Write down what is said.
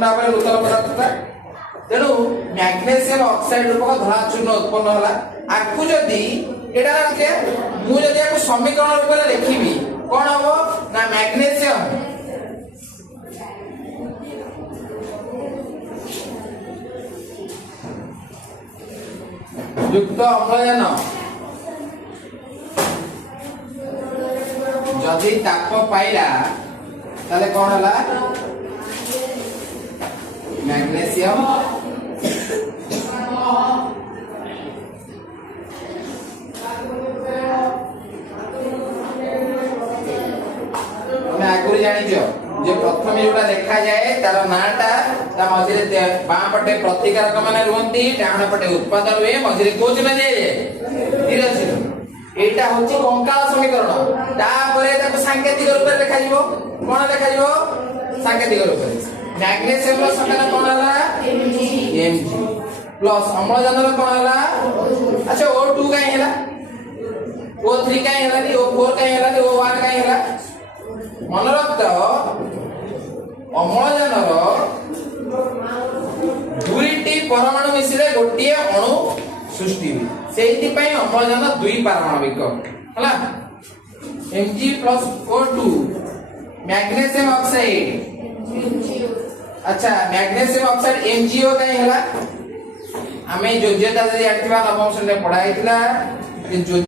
ना पर नूतन पदार्थ तेणु मैग्नेशियम ऑक्साइड रूपक धला चूर्ण उत्पन्न होला आकु जदी एटा के मु जदी आकु समीकरण रूप में लिखिबी कोन हबो ना मैग्नेशियम युक्त अम्लजान जदि ताप पाइला ताले कोन होला मैग्नेशियम मैं आगुरी जानियो जे प्रथम जोटा देखा जाए तार नाटा ता मझिरे बां पटे प्रतिकारक माने रुहंती डाहाण पटे उत्पादन हुए मझिरे को चिन्ह दिए धीरे धीरे एटा होची कंकाल समीकरण तापरे ताको सांकेतिक रूप में देखा जिवो कोन देखा जिवो सांकेतिक रूप में मैग्नेशियम रो संख्या कोन हला Mg प्लस अम्लजान रो कोन हला अच्छा O2 काई हला O3 काई हला O4 काई हला O1 काई हला मन रखत अम्लजान दुईटी परमाणु मिश्रे गोटिए अणु सृष्टि हुई सेहिति पई अम्लजान दुई पारमाणविक हला Mg O2 मैग्नेशियम ऑक्साइड अच्छा मैग्नेशियम ऑक्साइड MgO काई हला हमें जोज्यता जदी आठिबा नवम श्रेणी पढ़ाइतिला